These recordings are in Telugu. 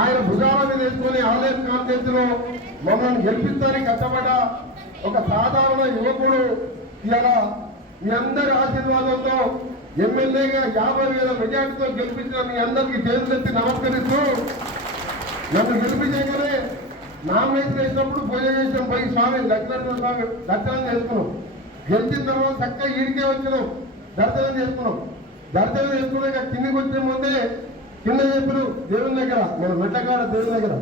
ఆయన భుజాల మీద వేసుకొని ఆన్లైన్ కాన్ఫరెన్స్ లో మమ్మల్ని గెలిపిస్తానికి కష్టపడ్డ ఒక సాధారణ యువకుడు ఇలా మీ అందరి ఆశీర్వాదంతో ఎమ్మెల్యేగా 50,000 మెజార్టీతో గెలిపించిన మీ అందరికీ చేతులెత్తి నమస్కరిస్తూ నన్ను గెలిపించగానే నామినేషన్ వేసినప్పుడు పూజ చేసాం, పోయి స్వామి దర్శనం చేసుకున్నాం. గెలిచిన తర్వాత చక్కగా ఈడికే వచ్చినాం, దర్శనం చేసుకున్నాం. దర్శనం చేసుకున్నాక కిందికి వచ్చే ముందే కింద చెప్పిన దేవుని దగ్గర మన మెట్టకాడ దేవుని దగ్గర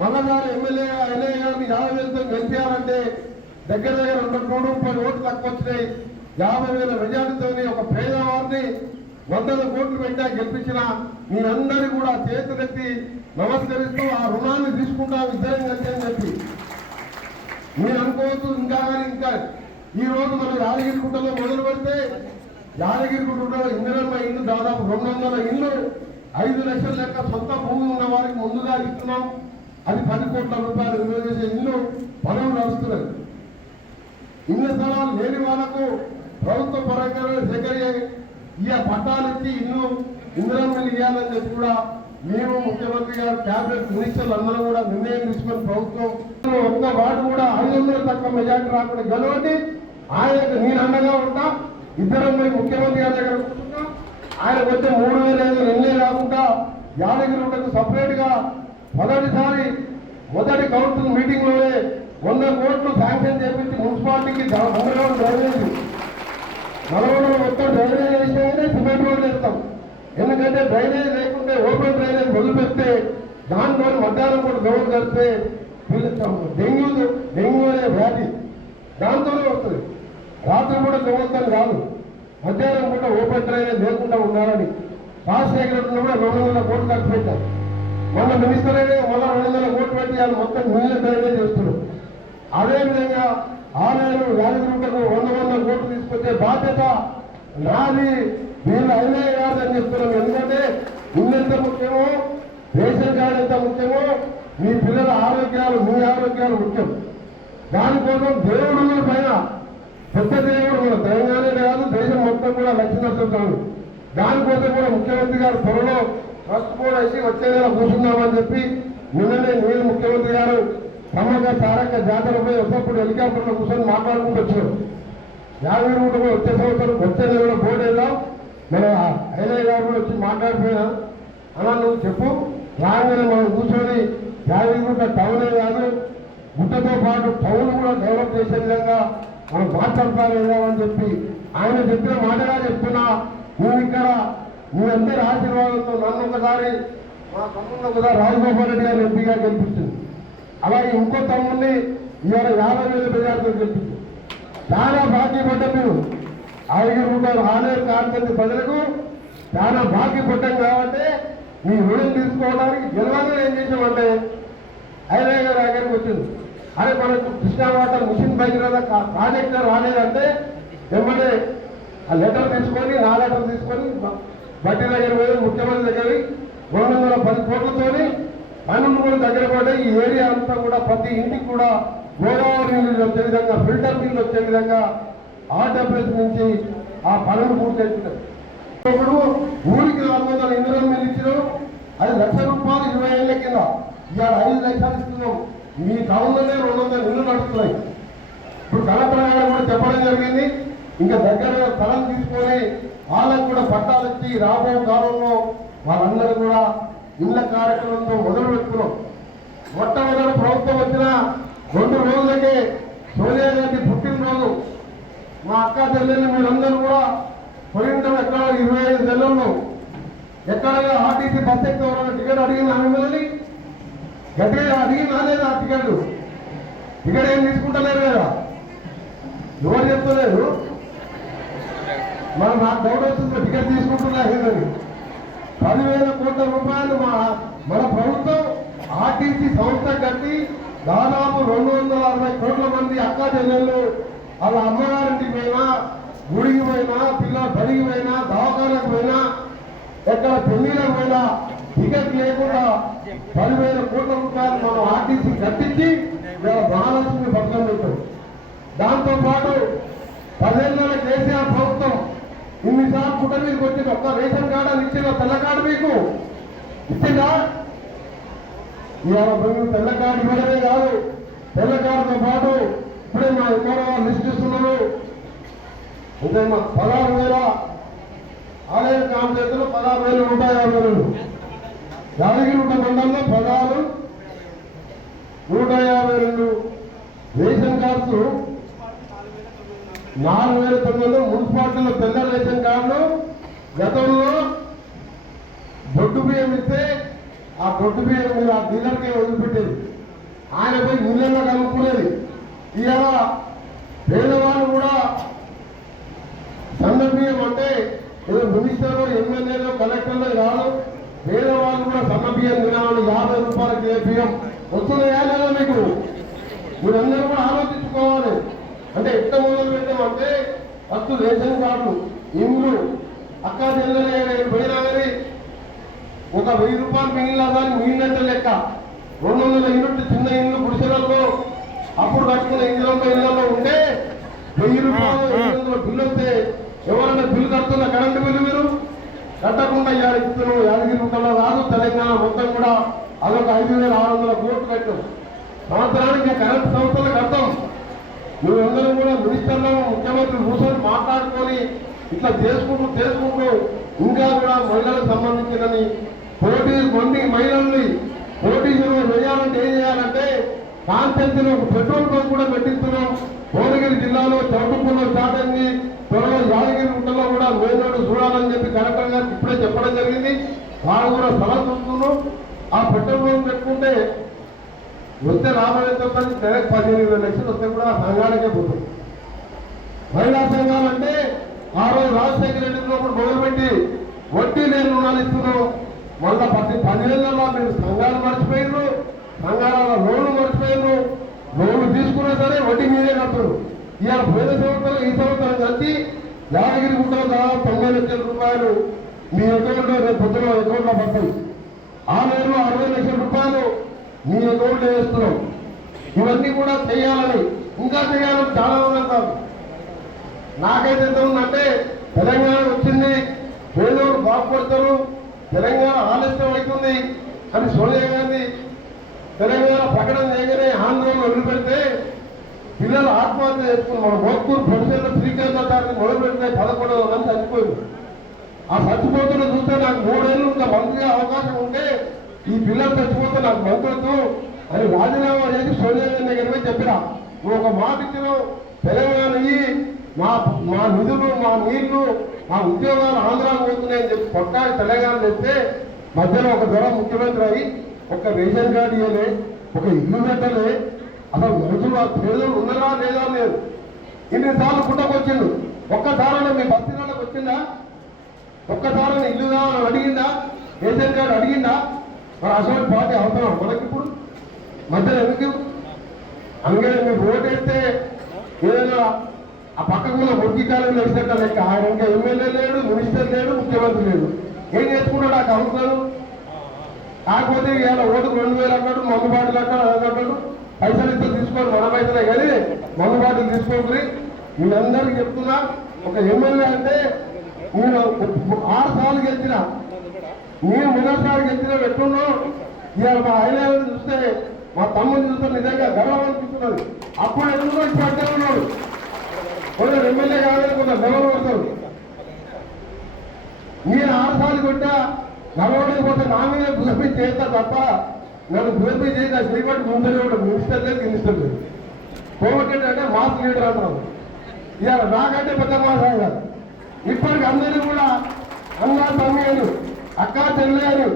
మళ్ళా గారు ఎమ్మెల్యేగా ఎమ్మెల్యే గారిని 50,000తో గెలిపించాలంటే దగ్గర 230 ఓట్లు తక్కువ వచ్చినాయి. 50,000 మెజార్టీతో ఒక పేదవారిని 100 కోట్లు పెట్టా గెలిపించిన మీ అందరూ కూడా చేతులెత్తి నమస్కరిస్తూ ఆ రుణాన్ని తీసుకుంటాం ఇద్దరం కలిసి అని చెప్పి మీరు అనుకోవచ్చు. ఇంకా ఈ రోజు మనం యాదగిరిగుట్టలో మొదలు పెడితే యాదగిరిగుట్టలో ఇందిరమ్మ ఇల్లు దాదాపు 200 ఇల్లు 5 లక్షల లెక్క సొంత భూమి ఉన్న వారికి ముందుగా ఇస్తున్నాం. అది 10 కోట్ల రూపాయలు విలువ చేసే ఇల్లు పనులు నడుస్తున్నాయి. ఇళ్ల స్థలాలు లేని వాళ్లకు ప్రభుత్వ పరంగా ఈ పట్టాలు ఇచ్చి ఇల్లు ఇందిరమ్మలు ఇవ్వాలని చెప్పి కూడా మేము ముఖ్యమంత్రి గారు క్యాబినెట్ మినిస్టర్లు అందరూ కూడా నిర్ణయం తీసుకుని ప్రభుత్వం ఒక్క వార్డు కూడా 500 తక్కువ మెజార్టీ రాకుండా గెలవండి. ఆయనకు నేను అండగా ఉంటా. ఇద్దరం పోయి ముఖ్యమంత్రి గారి దగ్గర కూర్చున్నాం. ఆయనకు వచ్చే 3,000 నిన్నే కాకుండా యాదగిరిగుట్టకు సపరేట్ గా మొదటి కౌన్సిల్ మీటింగ్ లోనే 100 కోట్లు శాంక్షన్ చేపించి మున్సిపాలిటీకి అండర్గ్రౌండ్ డ్రైనేజ్ నల్గొండలో మొత్తం డ్రైనేజ్ వేసినాయనే సిమెంట్ రోడ్లు వేస్తాం. ఎందుకంటే డ్రైనేజ్ లేకుంటే ఓపెన్ డ్రైనేజ్ వదిలిపెడితే దాంట్లో మధ్యాహ్నం కూడా దోమలు కలిస్తే డెంగ్యూ అనే వ్యాధి దాంతోనే వస్తుంది. రాత్రి కూడా దోమలతో కాదు, మధ్యాహ్నం కూడా ఓపెన్ డ్రైనేజ్ లేకుండా ఉండాలని రాజశేఖరంలో కూడా 200 కోట్లు ఖర్చు పెట్టారు. మొన్న మినిస్టర్ అయితే మళ్ళీ 200 కోట్లు పెట్టి వాళ్ళు మొత్తం నీళ్ళ డ్రైనేజ్ చేస్తున్నారు. అదేవిధంగా ఆలయాలు యాదగిరిగుట్టకు 100 కోట్లు తీసుకొచ్చే బాధ్యత నాది, వీళ్ళు అయినా కాదని చెప్తున్నాం. ఎందుకంటే ఇల్లు ఎంత ముఖ్యమో రేషన్ కార్డు ఎంత ముఖ్యమో మీ పిల్లల ఆరోగ్యాలు మీ ఆరోగ్యాలు ముఖ్యం. దానికోసం దేవుడు పైన పెద్ద దేవుడు మన తెలంగాణ కాదు దేశం మొత్తం కూడా లక్ష్మీనరసింహస్వామి దానికోసం కూడా ముఖ్యమంత్రి గారు త్వరలో ట్రస్ట్ కూడా వేసి వచ్చే నెల కూర్చున్నామని చెప్పి నిన్ననే నేను ముఖ్యమంత్రి గారు సమ్మక్క సారక్క జాతరపై ఒకప్పుడు హెలికాప్టర్లో కూర్చొని మాట్లాడుకుంటూ వచ్చారు. యాదగిరిగుట్ట కూడా వచ్చే సంవత్సరం వచ్చే నెలలో బోర్డు వెళ్దాం. మన ఐలయ్య గారు కూడా వచ్చి మాట్లాడిపోయినా అలా నువ్వు చెప్పు రాగానే మనం కూర్చొని యాదగిరిగుట్ట టౌనే కాదు గుట్టతో పాటు టౌన్ కూడా డెవలప్ చేసే విధంగా మనం మాట్లాడతామని చెప్పి ఆయన చెప్పిన మాటగా చెప్తున్నా. నువ్వు ఇక్కడ మీ అందరి ఆశీర్వాదంతో నన్ను ఒకసారి మా తమ్ముడిని ఒకసారి రాజగోపాల్ రెడ్డి గారు ఎంపీగా గెలిపించింది. అలాగే ఇంకో తమ్ముడిని ఇవాళ 50,000 మెజార్టీతో గెలిపించింది. చాలా భాగ్యపడ్డ మీరు యాదగిరిగుట్ట ఆలయం కాన్సెంట్ ప్రజలకు చాలా భాగ్యపడ్డం కాబట్టి మీ రుణం తీసుకోవడానికి గెలవగా ఏం చేసామంటే ఐలయ్య గారి దగ్గరికి వచ్చింది. అరే మనకు Krishna water mission Bhagiratha project రాలేదంటే వెంబడే ఆ లెటర్ తీసుకొని నా లెటర్ తీసుకొని బట్టి దగ్గర పోయి ముఖ్యమంత్రి దగ్గర 210 కోట్లతోని పనులు కూడా దగ్గర పడ్డాయి. ఈ ఏరియా అంతా కూడా ప్రతి ఇంటికి కూడా గోదావరి నీళ్ళు వచ్చే విధంగా ఫిల్టర్ నీళ్ళు వచ్చే విధంగా ఆర్డబ్ల్యూఎస్ నుంచి ఆ పనులు పూర్తి అవుతున్నాయి. ఇప్పుడు ఊరికి 400 ఇంధనం ఇచ్చినాం. అది ₹1,00,000 20 ఏళ్ల కింద ఇవాళ 5 లక్షలు ఇస్తున్నాం. మీ టౌన్లోనే 200 ఇళ్ళు నడుస్తున్నాయి. ఇప్పుడు కలెక్టర్ గారు కూడా చెప్పడం జరిగింది. ఇంకా దగ్గర స్థలం తీసుకొని వాళ్ళకు కూడా పట్టాలు ఇచ్చి రాబో కాలంలో వాళ్ళందరూ కూడా ఇళ్ల కార్యక్రమంతో మొదలు పెట్టుకున్నాం. మొట్టమొదటి ప్రభుత్వం వచ్చిన 2 రోజులకే సోనియా గాంధీ పుట్టినరోజు మా అక్క చెల్లెలు మీరందరూ కూడా పోయింటాం. ఎక్కడ 25 నెలల్లో ఎక్కడ ఆర్టీసీ బస్ ఎక్కి టికెట్ అడిగిన ఆమె గట్టిగా అడిగినా లేదా టికెట్ ఏం తీసుకుంటలేరు కదా, ఎవరు చెప్తలేరు. మనం నాకు డౌట్ వస్తుంది టికెట్ తీసుకుంటున్నా ఏంటని. 10,000 కోట్ల రూపాయలు మన ప్రభుత్వం ఆర్టీసీ సంస్థ కట్టి దాదాపు 260 కోట్ల మంది అక్కా చెల్లెళ్ళు వాళ్ళ అమ్మగారింటికి పోయినా, గుడికి పోయినా, పిల్లల బడికి పోయినా, దవాఖానకు పోయినా, ఎక్కడ పెళ్లిలకు పోయినా టికెట్ లేకుండా 10,000 కోట్ల రూపాయలు మనం ఆర్టీసీ కట్టించి మహాలక్ష్మి పథకం పెట్టాం. దాంతోపాటు 10 ఏళ్ళ కేసీఆర్ ప్రభుత్వం ఇన్నిసార్లు పుట్ట మీదకి వచ్చింది. ఒక్క రేషన్ కార్డు అని ఇచ్చిందా? తెల్ల కార్డు మీకు ఇచ్చిందా? ఇవాళ మేము తెల్ల కార్డు ఇవ్వడమే కాదు, తెల్ల కార్డుతో పాటు ఇప్పుడే మా ఎక్కడో లిస్ట్ ఇస్తున్నాము. అంటే మా 16,000 ఆలయ కాంప్లెక్స్లో 16,150. యాదగిరిగుట్ట మండలంలో 16,152 రేషన్ కార్డ్స్, 4,900 మున్సిపాలిటీలో తెల్ల రేషన్ కార్డులు. గతంలో బొడ్డు బియ్యం ఇస్తే ఆ బొడ్డు బియ్యం మీరు ఆ డీలర్కే వదిలిపెట్టేది, ఆయన పోయి ఇళ్ళల్లో కలుపుకునేది. ఇవాళ పేదవాళ్ళు కూడా సన్న బియ్యం అంటే ఏదో మినిస్టర్లో ఎమ్మెల్యేలో కలెక్టర్లో కాదు, పేదవాళ్ళు కూడా సన్న బియ్యం తినాలని 50 రూపాయలకి ఏ బియ్యం వస్తున్నాయా లేదా మీకు? మీరందరూ కూడా ఆలోచించుకోవాలి. అంటే ఎట్లా మొదలు పెట్టామంటే ఫస్ట్ రేషన్ కార్డులు, ఇండ్లు, అక్క చెల్లెలు పోయినా కానీ ఒక 1000 రూపాయలు మిగిలిన కానీ మిగిలినట్టు లెక్క. 200 యూనిట్లు చిన్న ఇండ్లు గుడిసెలలో అప్పుడు కట్టుకున్న ఇళ్ళలో ఉంటే 1000 రూపాయలు 800 బిల్లు వస్తే ఎవరైనా బిల్లు కడుతున్న కరెంటు బిల్లు మీరు కట్టకుండా ఇస్తున్నాం. యాదగిరిగుట్టలో కాదు, తెలంగాణ మొత్తం కూడా అదొక 5,600 కోట్లు కట్టాం. సంవత్సరానికి కరెంటు సంస్థలు కడతాం. మీరందరూ కూడా మినిస్టర్లు ముఖ్యమంత్రి కూర్చొని మాట్లాడుకొని ఇట్లా చేసుకుంటూ ఇంకా కూడా మహిళలకు సంబంధించినని పోటీ మంది మహిళల్ని పోటీలు వేయాలంటే ఏం చేయాలంటే కాన్సెన్స్లో పెట్రోల్ బంక్ కూడా పెట్టిస్తున్నాం. భువనగిరి జిల్లాలో చౌటుప్పల్లో స్టార్ట్ అయింది, త్వరలో యాదగిరిగుట్టలో కూడా వేనాడు చూడాలని చెప్పి కలెక్టర్ గారికి ఇప్పుడే చెప్పడం జరిగింది. వాళ్ళు కూడా స్థలం చూస్తున్నాం. ఆ పెట్రోల్ బంక్ పెట్టుకుంటే వస్తే లాభం ఎంత వస్తుంది? నెలకు 15,000 లక్షలు వస్తే కూడా సంఘాలకే పోతుంది. మహిళా సంఘాలంటే ఆ రోజు రాజశేఖర రెడ్డి ఉన్నప్పుడు మొదలుపెట్టి వడ్డీ లేని రుణాలు ఇస్తున్నాం. మళ్ళా 10 ఏళ్లలో మీరు సంఘాలు మర్చిపోయారు, సంఘాల లోన్లు మర్చిపోయారు. లోన్లు తీసుకున్నా సరే వడ్డీ మీదే కడతారు. ఇవాళ పోయిన సంవత్సరం ఈ సంవత్సరం కలిసి యాదగిరిగుట్టలో దాదాపు 90 లక్షల రూపాయలు మీ అకౌంట్లో రేపు పొద్దున అకౌంట్లో పడతాయి. ఆ నెలలో 60 లక్షల రూపాయలు మీ అకౌంట్లో వేస్తున్నాం. ఇవన్నీ కూడా చేయాలని, ఇంకా చేయాలని చాలా మంది అంటారు. నాకైతే ఎంత ఉందంటే తెలంగాణ వచ్చింది, పేదోడు బాగుపడతారు, తెలంగాణ ఆలస్యం అవుతుంది అని సోనియా గాంధీ తెలంగాణ ప్రకటన చేయగానే ఆందోళన వదిలిపెడితే పిల్లలు ఆత్మహత్య చేసుకుని మన మోత్కూరు ప్రొఫెసర్లు శ్రీకాంతాన్ని మొదలు పెడితే 11,000 మంది చచ్చిపోయింది. ఆ చచ్చిపోతున్న చూస్తే నాకు 3 ఏళ్ళు ఇంకా మంత్రిగా అవకాశం ఉంటే ఈ పిల్లలు చచ్చిపోతే నాకు మంత్రులతో అని రాజీనామా చేసి సోనియా గాంధీ దగ్గర పోయి చెప్పినా, నువ్వు ఒక మాట ఇచ్చినావు, తెలంగాణ మా నిధులు, మా నీళ్లు, మా ఉద్యోగాలు ఆంధ్రాకు పోతున్నాయని చెప్పి కొట్టాలి తెలంగాణ చెప్తే మధ్యలో ఒక ధర ముఖ్యమంత్రి అయ్యి ఒక రేషన్ కార్డు ఇవ్వలే, ఒక ఇల్లు పెట్టలే. అసలు మనుషులు పేదలు ఉన్నారా లేదా లేదు. ఇన్నిసార్లు పుట్టకొచ్చిండు, ఒక్కసారైనా మీ బస్తీలకు వచ్చిందా? ఒక్కసారైనా ఇల్లు కావాలని అడిగిందా? Ration card అడిగిందా? మరి అసలు పార్టీ అవసరం మనకి ఇప్పుడు మధ్యలో ఎందుకు? అందుకనే మీరు ఓటు వేస్తే ఏదైనా ఆ పక్కకు ఉన్న మురికి కాలంలో వేసినట్టు లెక్క. ఆయన ఇంకా ఎమ్మెల్యే లేడు, మినిస్టర్ లేడు, ముఖ్యమంత్రి లేడు. ఏం చేసుకున్నాడు ఆ కౌన్సిలర్? కాకపోతే ఇవాళ ఓటుకు 2,000 అన్నాడు, మందు బాటిల్ అంటాడు, అదంటాడు. పైసలు ఇస్తే తీసుకోండి, మన పైసలే కానీ మందు బాటిల్ తీసుకోకరి. మీరందరికీ చెప్తున్నా, ఒక ఎమ్మెల్యే అంటే నేను 6 సార్లు గెలిచిన, నేను మొదటిసారి గెలిచిన ఎట్లున్నావు. ఇవాళ మా ఐలాండ్ చూస్తే, మా తమ్ముని చూస్తే నిజంగా గర్వం అనిపిస్తున్నది. అప్పుడు ఎందుకో ఇప్పుడు అట్టే ఉన్నాడు. కొందరు ఎమ్మెల్యే కావాలని కొందరు గర్వం పడతారు. నేను 6 సార్లు కొట్టా, నలవడిపోతే నా మీద గుర్పి చేస్తా తప్ప నన్ను గుర్పి చేసి నా చేయబట్టి ముందరే ఉంటాడు. మినిస్టర్ లేదు, మినిస్టర్ లేదు. కోమటెడ్ అంటే మాస్ లీడర్ అంటారు. ఇవాళ నాకంటే పెద్ద మాస్ ఆయన. ఇప్పటికి అందరూ కూడా అన్నా తమ్మి అని, అక్క చెల్లి అని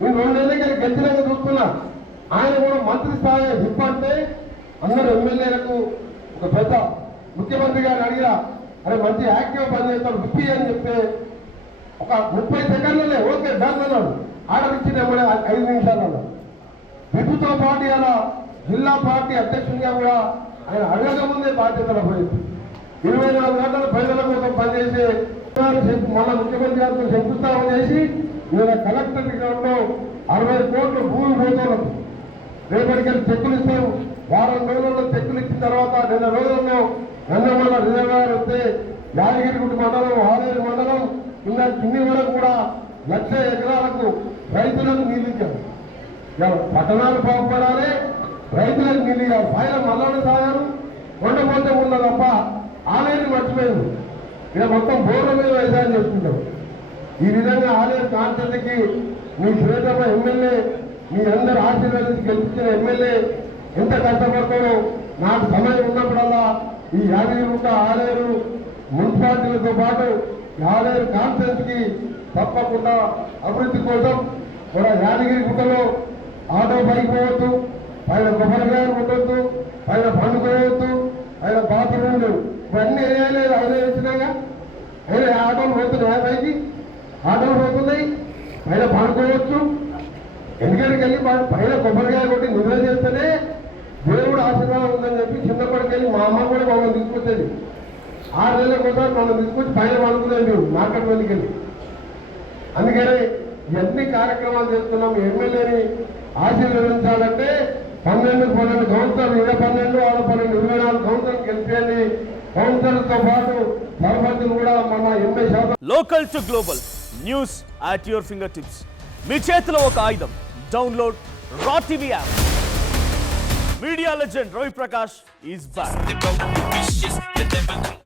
నేను 2 ఏళ్ళకి గెలిచినాక చూస్తున్నా. ఆయన కూడా మంత్రి స్థాయి హిప్ అంటే అందరూ ఎమ్మెల్యేలకు ఒక పెద్ద ముఖ్యమంత్రి గారిని అడిగిరా, అరే మంచి యాక్టివ్ పనిచేస్తాడు విప్పి అని చెప్తే ఒక 30 సెకండ్లనే ఓకే డన్ అన్నాడు. ఆర్డర్ ఇచ్చిన 5 నిమిషాలు అన్నాడు. విప్పుతో పాటు అలా జిల్లా పార్టీ అధ్యక్షునిగా కూడా ఆయన అడగక ముందే బాధ్యతలు పోయింది. 24 గంటలు ప్రజల కోసం పనిచేసే మన ముఖ్యమంత్రి గారితో శంకుస్థాపన చేసి ఈయన కలెక్టర్ గ్రౌండ్లో 60 కోట్ల భూమి పోతున్నాం. రేపటికెళ్ళి చెక్కులు ఇస్తాం. వారం రోజుల్లో చెక్కులు ఇచ్చిన తర్వాత 2 రోజుల్లో గన్నమల్ల రిజర్వాయర్ వస్తే యాదగిరిగుట్ట మండలం, ఆలేరు మండలం కింది వరకు కూడా 1,00,000 ఎకరాలకు రైతులకు నీళ్ళు ఇచ్చారు. పట్టణాలు బాగుపడాలి, రైతులకు నీళ్ళు ఇవ్వాలి. పైన మల్లవని సాగారు కొండపోతే ఉన్న తప్ప ఆలయాన్ని మర్చిపోయింది. ఇక మొత్తం బోర్ల మీద వ్యవసాయం చేసుకుంటాం. ఈ విధంగా ఆలయ కాన్సెప్ట్కి మీ శ్రేతమ ఎమ్మెల్యే, మీ అందరు ఆశీర్వాదించి గెలిపించిన ఎమ్మెల్యే ఎంత కష్టపడతారో నాకు సమయం ఉన్నప్పుడల్లా ఈ యాదగిరిగుట్ట ఆలయాలు మున్సిపాలిటీలతో పాటు ఆలయ కాన్ఫరెన్స్కి తప్పకుండా అభివృద్ధి కోసం మన యాదగిరిగుట్టలో ఆటో బైక్ పోవద్దు, పైన కొబ్బరికాయలు కొట్టవద్దు, పైన పండుకోవద్దు, పైన బాత్రూమ్ లేవు. ఇవన్నీ వేయలేదు, అయినా వేసినాగా అయినా ఆటోలు పోతున్నాయి, పైకి ఆటోలు పోతున్నాయి, పైన పండుకోవచ్చు. ఎందుకంటే వెళ్ళి పైన కొబ్బరికాయ కొట్టి నిద్ర చేస్తేనే దేవుడు ఆశీర్వాదం ఉందని చెప్పి చిన్నప్పటికెళ్ళి మా అమ్మ కూడా మమ్మల్ని తీసుకొచ్చేది. 6 నెలలకు ఒకసారి మనం తీసుకొచ్చి పైన పండుకునేది మార్కెట్ వెళ్ళి. అందుకని ఎన్ని కార్యక్రమాలు చేస్తున్నాం. ఎమ్మెల్యేని ఆశీర్వదించాలంటే 12 సంవత్సరాలు, 12 ఆడ 12, 24 సంవత్సరాలు గెలిపేయండి. కౌన్సిలర్తో పాటు సర్పంచులు కూడా మన 80%. Local to global news at your fingertips. మీ చేతిలో ఒక ఆయుధం. Download raw TV app. Media legend Ravi Prakash is back.